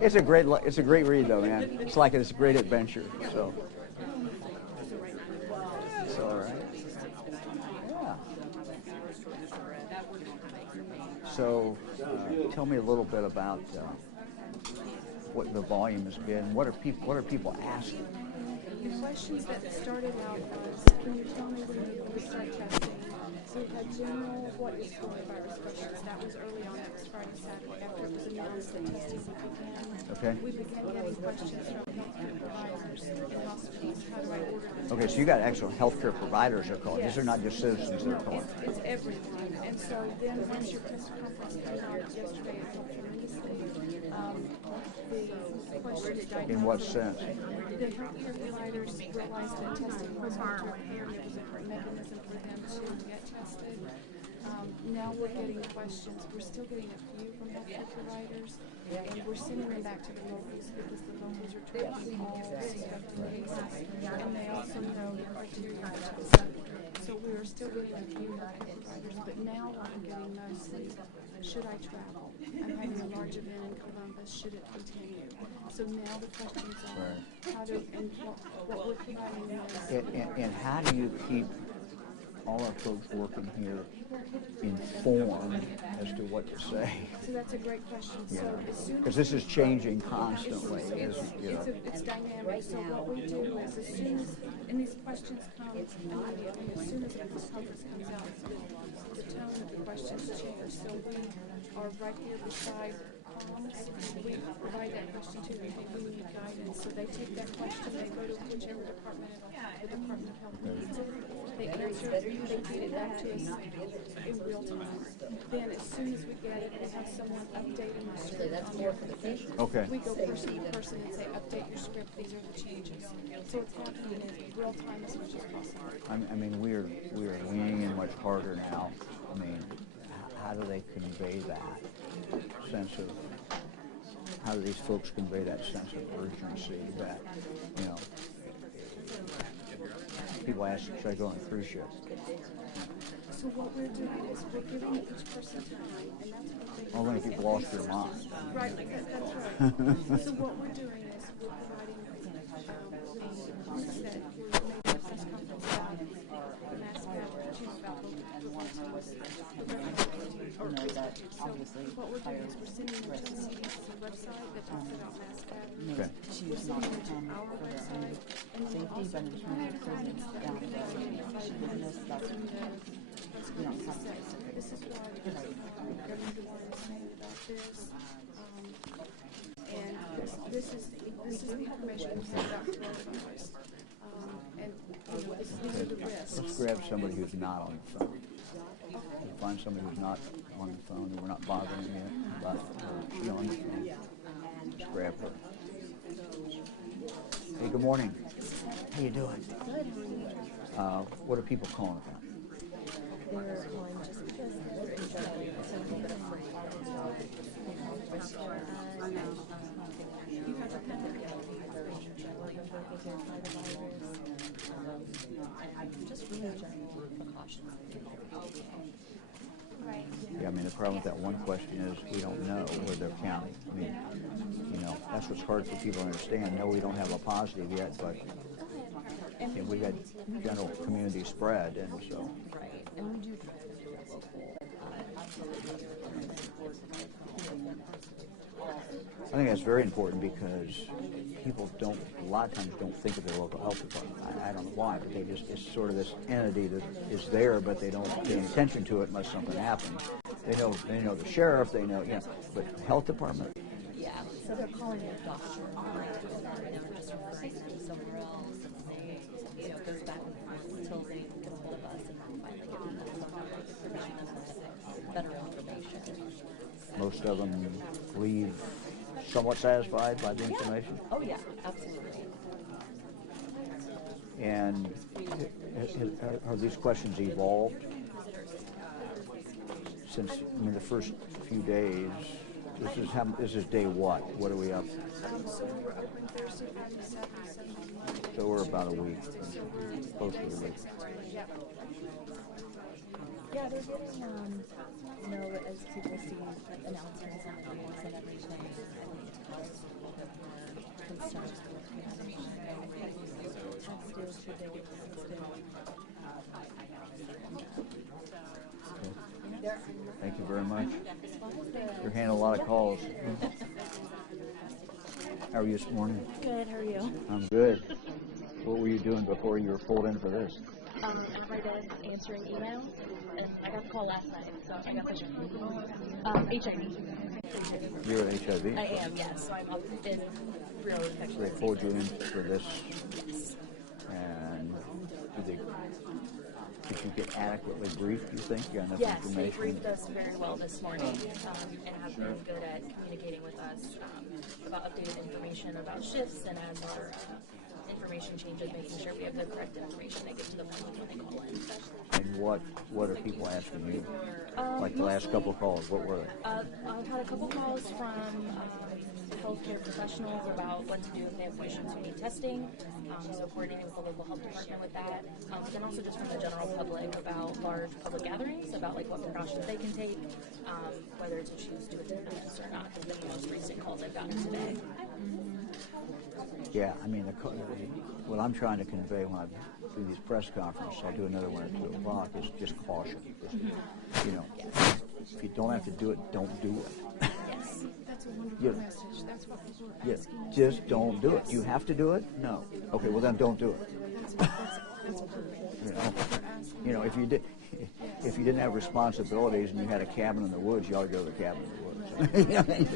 It's a great read though, man. It's like it's a great adventure. So it's all right. Yeah. So tell me a little bit about what the volume has been. What are people asking? The questions that started out was, can you tell me when you will start testing? So we had general, what is coronavirus questions. That was early on. That was Friday, Saturday. After it was announced that testing would begin, Okay. we began getting questions from healthcare providers in hospitals. How do I order the Okay, so you got actual healthcare providers that are calling. Yes. These are not just citizens that are calling. It's everyone. And so then once your press conference came out yesterday, it helped tremendously. The questions In what sense? the healthcare providers realized that testing was hard to occur and it was a mechanism for them to get tested. Now we're getting questions. We're still getting a few from healthcare providers, and we're sending them back to the locals because the locals are tracking all suspected cases, and they also know the criteria for testing. So we are still getting a few healthcare providers, but now I'm getting mostly, should I travel? I'm having a large event in Columbus. Should it continue? So now the questions are how to, and what we're providing is... And how do you keep all our folks working here informed as to what to say? So that's a great question. Yeah. So as soon Because as this is changing constantly. it's dynamic. So what we do is as soon as, and these questions come immediately, as soon as the press conference comes out, the tone of the questions change. So we are right here beside comms. We provide that question to them. We need guidance. So they take that question, they go to whichever department the Department of Health needs it. They answer it, they feed it back to us in real time. Then as soon as we get it, we have someone updating the script on their behalf. Okay. We go person to person and say, update your script, these are the changes. So it's happening in real time as much as possible. I mean, we are leaning in much harder now. I mean, how do they convey that sense of, how do these folks convey that sense of urgency that, people ask, should I go on a cruise ship? So what we're doing is we're giving each person time, and that's what they do. Only if you've lost your mind. Right, that's right. So what we're doing is we're providing we said we're making a press conference about the mass packaging, about the or so what we're doing is we're sending them to the CDC website that talks about mass packaging. Okay. We're sending them to our website, and then we're also providing guidance that we can send by this is why Governor DeWine is saying about this, and this is the information we have about coronavirus, and these are the risks. Let's grab somebody who's not on the phone. Find somebody who's not on the phone, and we're not bothering yet about she on the phone. Just grab her. Hey, good morning. How you doing? Good. What are people calling about? They're calling just because they're interested. So they get afraid. Just really general precautions. Yeah, I mean, the problem with that one question is we don't know where they're counting. I mean, that's what's hard for people to understand. No, we don't have a positive yet, but we got general community spread, and so. Right, and we do try to do a local. I think that's very important because people a lot of times don't think of their local health department. I don't know why, but it's sort of this entity that is there, but they don't pay attention to it unless something happens. They know the sheriff, they know, but health department. Yeah, so they're calling it a doctor, and we're just referring them somewhere else, and they, goes back and forth until they get a hold of us and finally get better information. Most of them leave somewhat satisfied by the information. Oh yeah, absolutely. And are these questions evolved since the first few days? This is day what? What are we up? So we're open Thursday, Friday, Saturday, Sunday, Monday. So we're about a week, close to a week. Yeah, they're getting, as people see like announcements on the news and everything, starts with conversation. Still, should they get tested? Thank you very much. You're handling a lot of calls. How are you this morning? Good, how are you? I'm good. What were you doing before you were pulled in for this? At my desk answering emails, and I got a call last night, so I got pushed. HIV. You're with HIV? I am, yes. So I'm in really infectious. They pulled you in for this, Yes. and did you get adequately briefed, do you think? You got enough Yes, they information? briefed us very well this morning and have been good at communicating with us about updated information about shifts, and as our information changes, making sure we have the correct information they give to the public when they call in. And what are people asking you? Like the last couple of calls, what were they? I've had a couple calls from healthcare professionals about what to do if they have patients who need testing, so coordinating with the local health department with that, but then also just from the general public about large public gatherings, about like what precautions they can take, whether to choose to attend events or not. The most recent calls I've gotten today. Yeah, I mean, what I'm trying to convey when I do these press conferences, I'll do another one at 2 o'clock, is just caution. You know, if you don't have to do it, don't do it. Yes. That's a wonderful message. That's what people are asking. Just don't do it. You have to do it? No. Okay, well then don't do it. That's perfect. You know, if you didn't have responsibilities and you had a cabin in the woods, you ought to go to the cabin in the woods.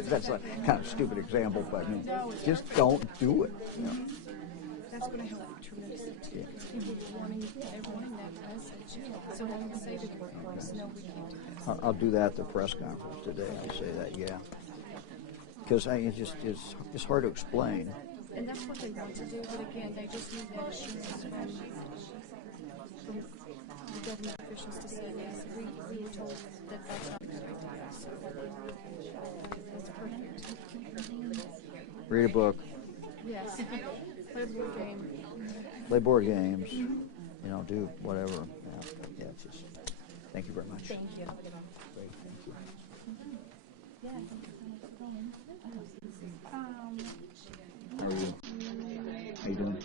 That's a kind of stupid example, but I mean, just don't do it. You know? That's going to help tremendously too. People wanting that message. So when we say to the workforce, no, we can't do this. I'll do that at the press conference today. I'll say that, yeah. Because it's hard to explain. And that's what they want to do, but again, they just need that assurance from the government officials to say, yes, we were told that that's not a good idea. So that's perfect. Read a book. Yes. Play a board game. Play board games. You know, do whatever. Yeah, it's just. Thank you very much. Thank you. Great, thank you. Yeah. How are you? How you doing?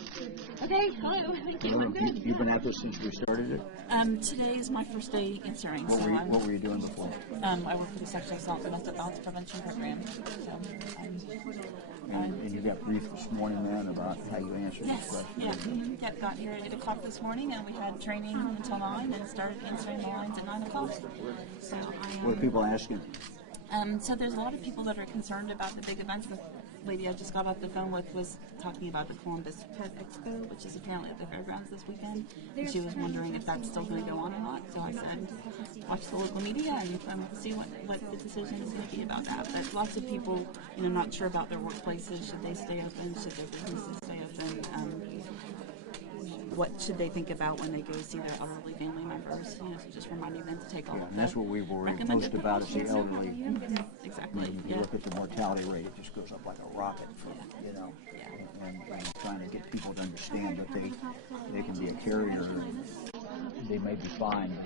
Okay, hello. Thank you. I'm good. You've been at this since we started it? Today is my first day answering. What were you doing before? I work for the Sexual Assault and Domestic Violence Prevention Program. So, And you got briefed this morning then about how you answered this question? yeah. Got here at 8 o'clock this morning, and we had training until 9 and started answering the lines at 9 o'clock. So What are people asking? So there's a lot of people that are concerned about the big events. The lady I just got off the phone with was talking about the Columbus Pet Expo, which is apparently at the fairgrounds this weekend. And she was wondering if that's still going to go on or not. So I said, watch the local media and see what the decision is going to be about that. But lots of people, not sure about their workplaces. Should they stay open? Should their businesses stay open? What should they think about when they go see their elderly family members? So just reminding them to take all of And that's what we worry most about is the elderly. Exactly. If you look at the mortality rate, it just goes up like a rocket, and trying to get people to understand that they can be a carrier and they may be fine,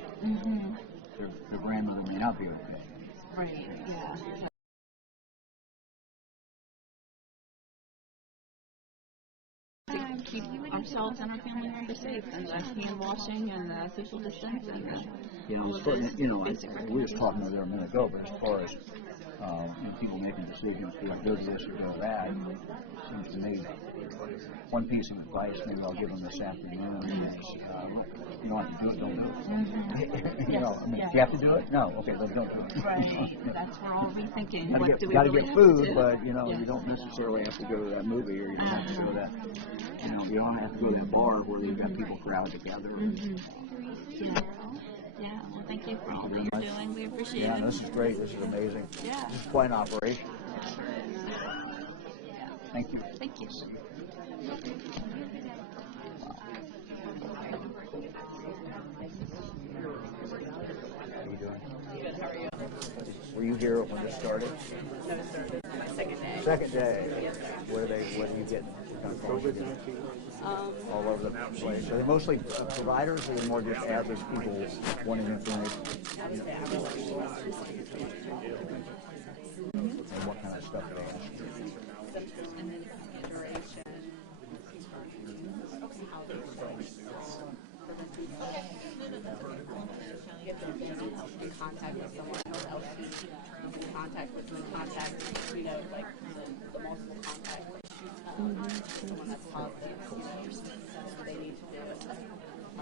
but their grandmother may not be okay. Right, yeah. Keep ourselves and our family members safe, and hand washing and social distance. We were just talking there a minute ago, but as far as people making decisions, do I do this or do that? Seems to me, one piece of advice maybe I'll give them this afternoon is, you don't have to do it, don't do it. If you have to do it, no, okay, then don't do it. Right, that's where all rethinking. You got to get food, but you don't necessarily have to go to that movie, or you don't have to go to that. You don't have to go to that bar where you've got people crowded together. Yeah, well, thank you for all that you're doing. We appreciate it. Yeah, this is great. This is amazing. Yeah. This is quite an operation. Thank you. Thank you. How are you doing? Good, how are you? Were you here when it started? No, it started my second day. Second day. What are you getting? What kind of calls are you getting? All over the place. Are they mostly providers, or are they more just average people wanting information? And what kind of stuff do they ask?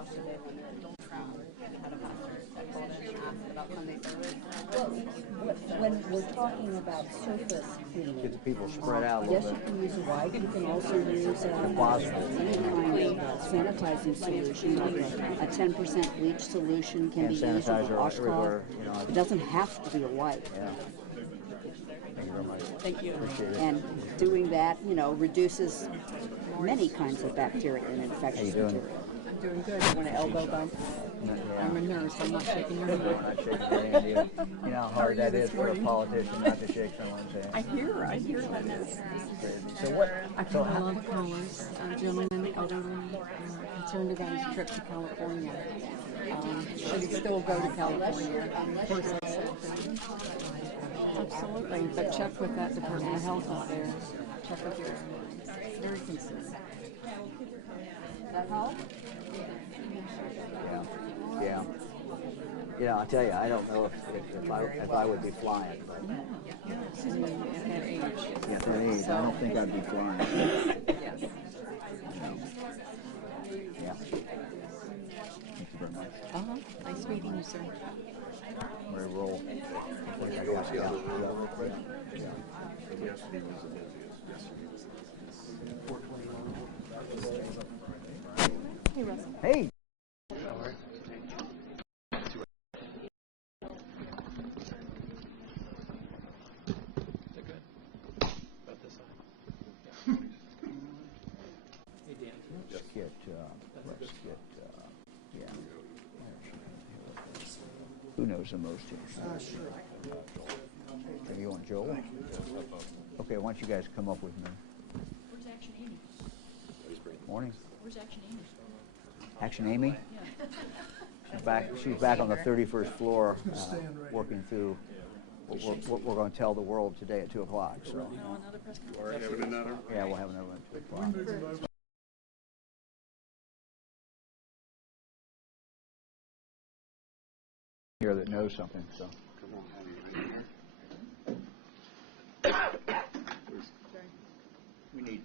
yesterday when don't travel. I had a pastor that called in and asked about Sunday service. When we're talking about surface cleaning, Get the people spread out a yes, little you bit. can use a wipe. You can also use Possible. any kind of sanitizing solution, like a 10% bleach solution can Hand be used with a sanitizer washcloth. everywhere, you know. It doesn't have to be a wipe. Yeah. Thank you very much. Thank you. Appreciate it. And doing that, reduces many kinds of bacteria and infectious How you doing? material. I'm doing good. You want an elbow bump? I'm a nurse. I'm not shaking your We're hand. not shaking your hand either. You know how How are hard you that this is for a morning? politician not to shake someone's hand. I hear that is. So what? I've had a lot of callers, a gentleman, elderly, concerned about his trip to California. Should he still go to California? Of course, I said, absolutely, but check with that Department of Health out there. Check with your airlines. Very concerned. That help? Yeah. Yeah, I'll tell you, I don't know if I would be flying, but At that age. at that age, I don't think I'd be flying. Yes. Yeah. Thank you very much. Nice meeting you, sir. We roll. Hey, Russell. Hey. Yeah. Who knows the most here? You want Joel? Okay, why don't you guys come up with me? Where's Action Amy? Morning. Where's Action Amy? Action Amy? She's back on the 31st floor, working through what we're going to tell the world today at 2 o'clock. So. Another press conference? Are having another? Yeah, we'll have another one at 2 o'clock. Here that knows something. So. We need.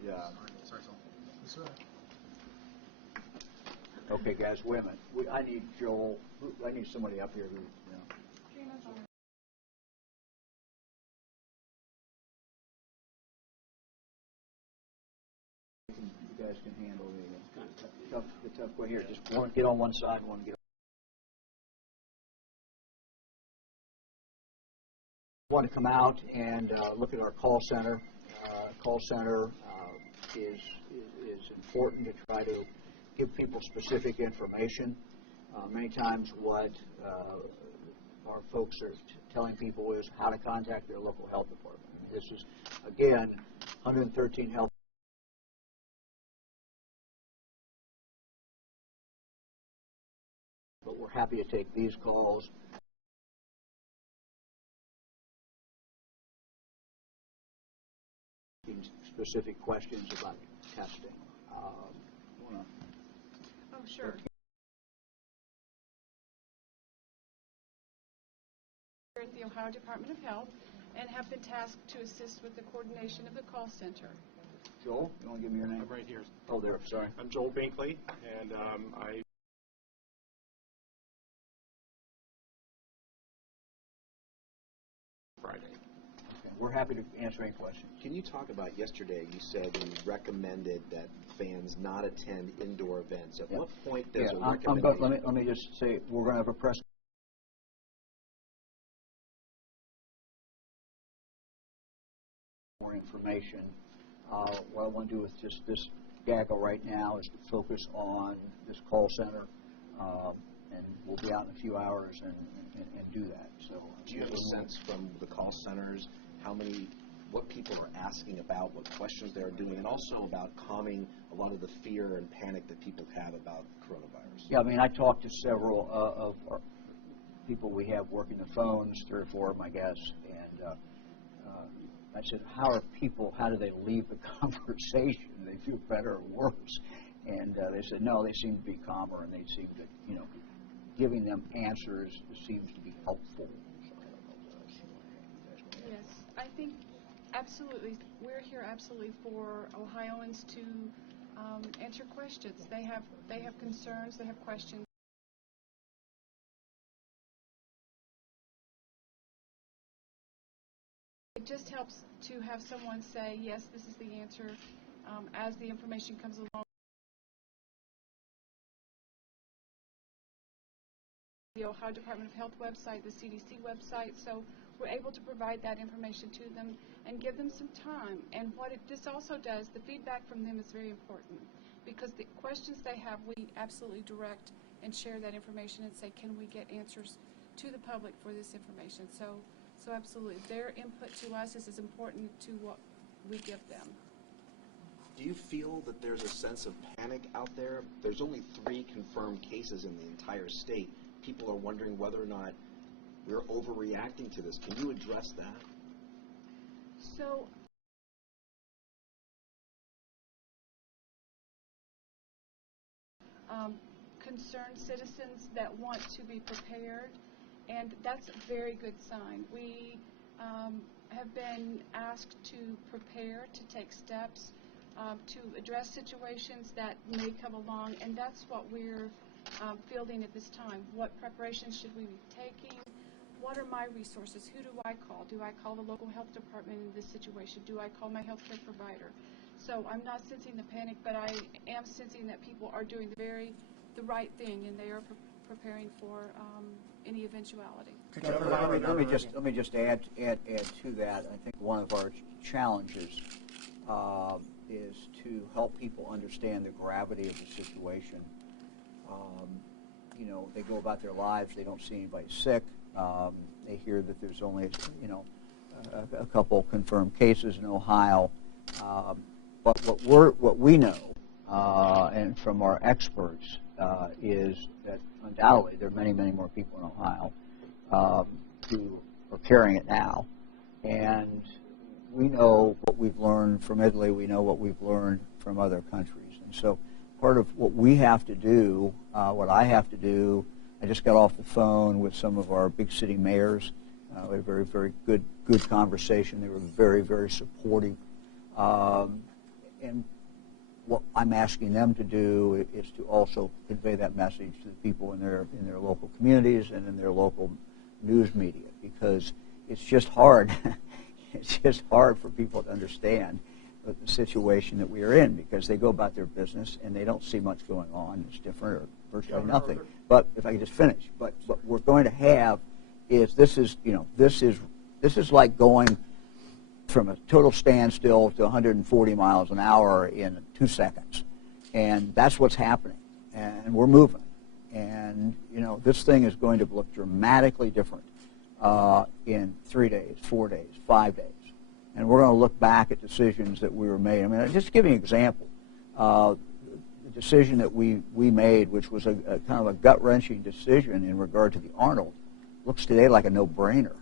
Okay, guys, wait a minute. I need Joel. I need somebody up here who. You guys can handle the tough one here. Just one get on one side, one get on. Want to come out and look at our call center. Call center is important to try to give people specific information. Many times what our folks are telling people is how to contact their local health department. This is, again, 113 health. But we're happy to take these calls. Specific questions about testing. Oh, sure. Here at the Ohio Department of Health and have been tasked to assist with the coordination of the call center. Joel, you want to give me your name? I'm right here. Oh, there. Sorry. I'm Joel Binkley, and I Friday. We're happy to answer any questions. Can you talk about yesterday? You said you recommended that fans not attend indoor events. At what point does a recommendation? Let me just say we're going to have a press. More information. What I want to do with just this gaggle right now is to focus on this call center, and we'll be out in a few hours and do that. So, do you have a sense from the call centers what people are asking about, what questions they're doing, and also about calming a lot of the fear and panic that people have about coronavirus? Yeah, I mean, I talked to several of our people we have working the phones, 3 or 4 of my guests, and I said, how do they leave the conversation? Do they feel better or worse? And they said, no, they seem to be calmer, and they seem to, giving them answers seems to be helpful. Yes, I think absolutely. We're here absolutely for Ohioans to answer questions. They have concerns, they have questions. It just helps to have someone say, yes, this is the answer, as the information comes along. The Ohio Department of Health website, the CDC website, so we're able to provide that information to them and give them some time. And what this also does, the feedback from them is very important, because the questions they have, we absolutely direct and share that information and say, can we get answers to the public for this information? So absolutely, their input to us is as important to what we give them. Do you feel that there's a sense of panic out there? There's only 3 confirmed cases in the entire state. People are wondering whether or not we're overreacting to this. Can you address that? So concerned citizens that want to be prepared, and that's a very good sign. We have been asked to prepare, to take steps, to address situations that may come along, and that's what we're fielding at this time. What preparations should we be taking? What are my resources? Who do I call? Do I call the local health department in this situation? Do I call my healthcare provider? So I'm not sensing the panic, but I am sensing that people are doing the right thing, and they are preparing for any eventuality. Let me just add to that. I think one of our challenges is to help people understand the gravity of the situation. You know, they go about their lives, they don't see anybody sick. They hear that there's only, you know, a couple confirmed cases in Ohio. But what we know, and from our experts, is that undoubtedly there are many, many more people in Ohio who are carrying it now. And we know what we've learned from Italy. We know what we've learned from other countries. And so part of what we have to do, what I have to do, I just got off the phone with some of our big city mayors. We had a very, very good conversation. They were very, very supportive. And what I'm asking them to do is to also convey that message to the people in their local communities and in their local news media, because it's just hard. It's just hard for people to understand the situation that we are in, because they go about their business and they don't see much going on. It's different, or virtually nothing. But if I could just finish, but what we're going to have is this is like going from a total standstill to 140 miles an hour in 2 seconds, and that's what's happening. And we're moving, and you know, this thing is going to look dramatically different in 3 days, 4 days, 5 days. And we're going to look back at decisions that we were made. I mean, just to give you an example, the decision that we made, which was a kind of a gut-wrenching decision in regard to the Arnold, looks today like a no-brainer.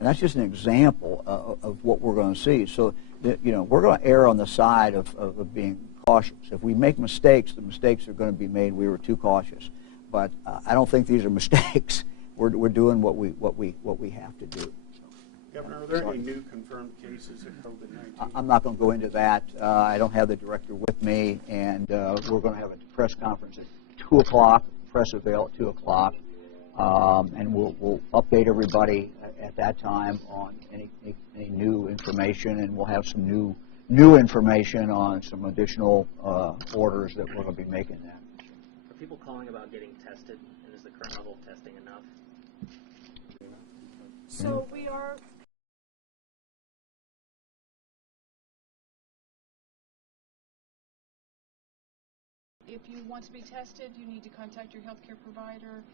And that's just an example of what we're going to see. So, you know, we're going to err on the side of being cautious. If we make mistakes, the mistakes are going to be made. We were too cautious. But I don't think these are mistakes. We're doing what we have to do. Governor, are there any new confirmed cases of COVID-19? I'm not going to go into that. I don't have the director with me, and we're going to have a press conference at 2 o'clock, press avail at 2 o'clock, and we'll update everybody at that time on any new information, and we'll have some new information on some additional orders that we're going to be making then. Are people calling about getting tested, and is the current level of testing enough? So we are. If you want to be tested, you need to contact your healthcare provider,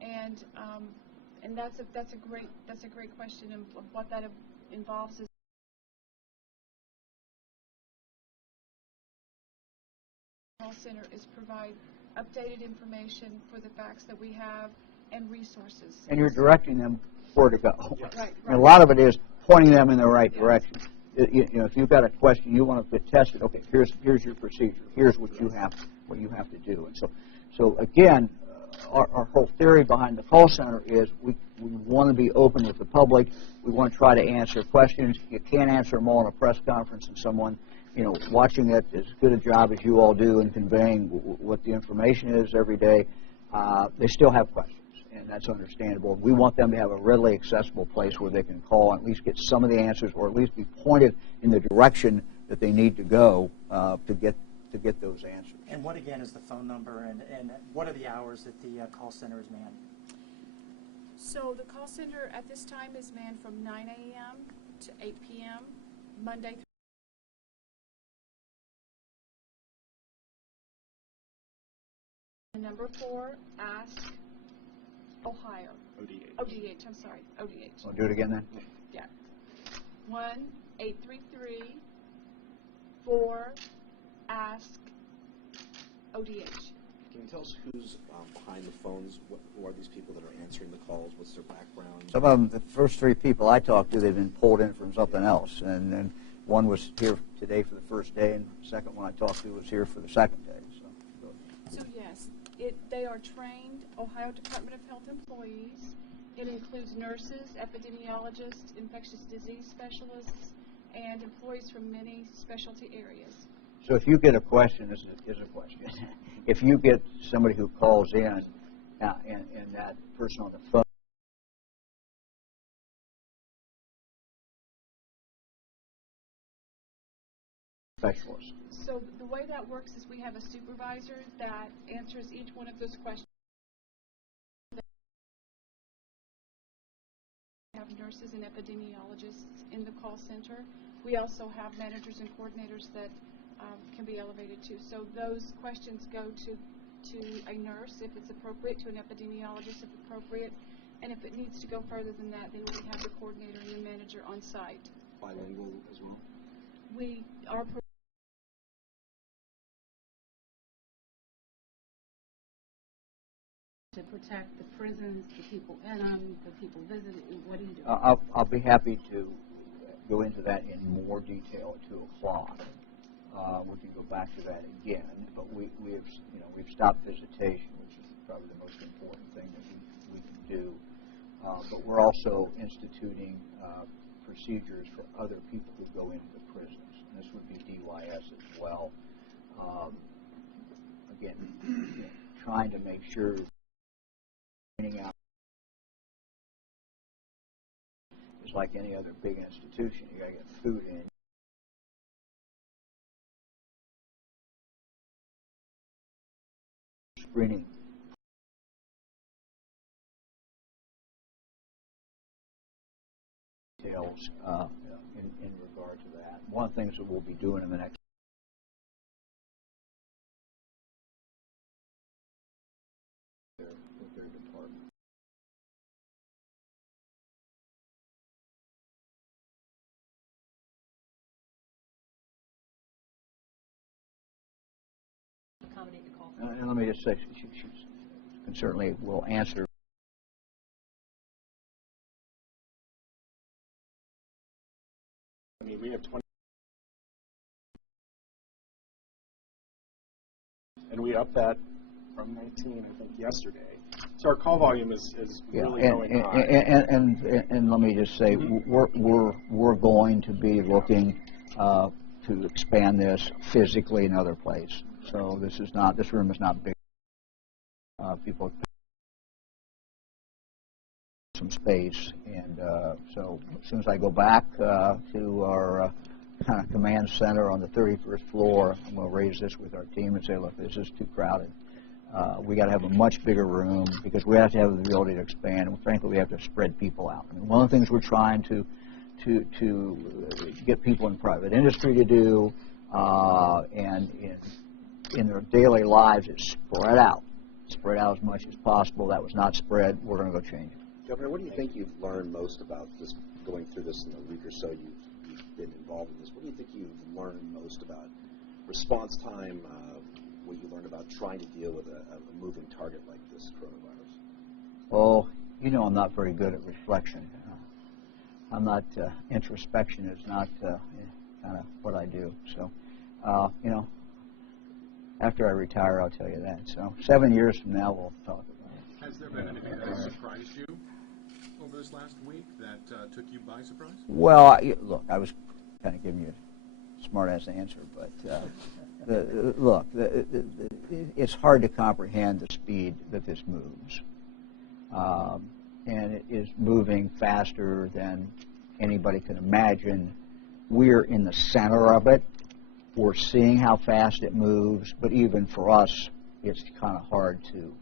and that's a great question, and what that involves is the call center is provide updated information for the facts that we have and resources. And you're directing them where to go. Yes. Right. And a lot of it is pointing them in the right direction. You know, if you've got a question, you want to get tested. Okay, here's your procedure. Here's what you have to do. And so again, our whole theory behind the call center is we want to be open with the public. We want to try to answer questions. You can't answer them all in a press conference, and someone watching it as good a job as you all do in conveying what the information is every day, they still have questions, and that's understandable. We want them to have a readily accessible place where they can call and at least get some of the answers, or at least be pointed in the direction that they need to go to get those answers. And what again is the phone number, and what are the hours that the call center is manned? So the call center at this time is manned from 9 a.m. to 8 p.m. Monday through Number 4, Ask Ohio. ODH. ODH, I'm sorry, ODH. Want to do it again then? Yeah. 1-833-4-ASK-ODH. Can you tell us who's behind the phones? Who are these people that are answering the calls? What's their background? Some of them, the first 3 people I talked to, they've been pulled in from something else. And one was here today for the first day, and the second one I talked to was here for the second day. So yes, they are trained Ohio Department of Health employees. It includes nurses, epidemiologists, infectious disease specialists, and employees from many specialty areas. So if you get a question, this is a question. If you get somebody who calls in and that person on the phone specialist. So the way that works is we have a supervisor that answers each one of those questions. We have nurses and epidemiologists in the call center. We also have managers and coordinators that can be elevated too. So those questions go to a nurse if it's appropriate, to an epidemiologist if appropriate, and if it needs to go further than that, then we have the coordinator and the manager on site. Bilingual as well? We are to protect the prisons, the people in them, the people visiting? What do you do? I'll be happy to go into that in more detail at 2 o'clock. We can go back to that again, but we've stopped visitation, which is probably the most important thing that we can do. But we're also instituting procedures for other people who go into the prisons. And this would be DYS as well. Again, trying to make sure out is like any other big institution. You got to get food in. Screening. Details in regard to that. One of the things that we'll be doing in the next with their department. Accommodate the call. And let me just say, she certainly will answer. I mean, we have 20, and we upped that from 19, I think, yesterday. So our call volume is really going high. And let me just say, we're going to be looking to expand this physically in other places. So this room is not big. People some space, and so as soon as I go back to our kind of command center on the 31st floor, I'm going to raise this with our team and say, look, this is too crowded. We got to have a much bigger room because we have to have the ability to expand, and frankly, we have to spread people out. I mean, one of the things we're trying to get people in private industry to do and in their daily lives is spread out as much as possible. That was not spread. We're going to go change it. Governor, what do you think you've learned most about this, going through this in the week or so you've been involved in this? What do you think you've learned most about response time, what you learned about trying to deal with a moving target like this coronavirus? Oh, I'm not very good at reflection. I'm not, introspection is not kind of what I do. So, after I retire, I'll tell you that. So 7 years from now, we'll talk about it. Has there been anything that surprised you over this last week that took you by surprise? Well, look, I was kind of giving you a smart-ass answer, but look, it's hard to comprehend the speed that this moves. And it is moving faster than anybody can imagine. We're in the center of it. We're seeing how fast it moves, but even for us, it's kind of hard to,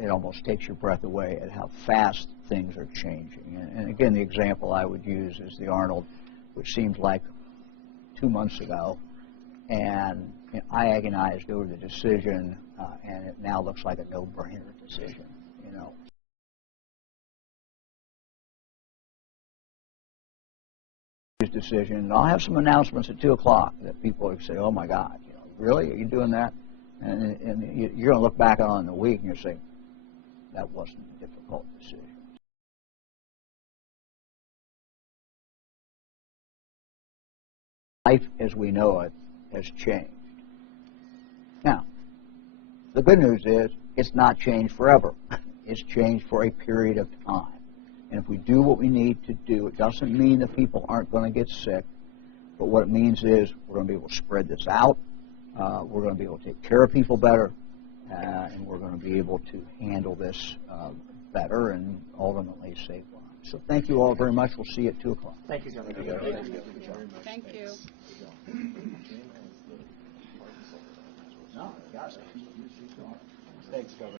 it almost takes your breath away at how fast things are changing. And again, the example I would use is the Arnold, which seems like 2 months ago, and I agonized over the decision, and it now looks like a no-brainer decision, you know. Decision, and I'll have some announcements at 2 o'clock that people would say, "Oh my God, you know, really? Are you doing that?" And you're going to look back on it in a week, and you're saying, "That wasn't a difficult decision." Life as we know it has changed. Now, the good news is it's not changed forever. It's changed for a period of time. And if we do what we need to do, it doesn't mean that people aren't going to get sick, but what it means is we're going to be able to spread this out, we're going to be able to take care of people better, and we're going to be able to handle this better and ultimately save lives. So thank you all very much. We'll see you at 2 o'clock. Thank you, Governor. Thank you. No, Thanks, Governor.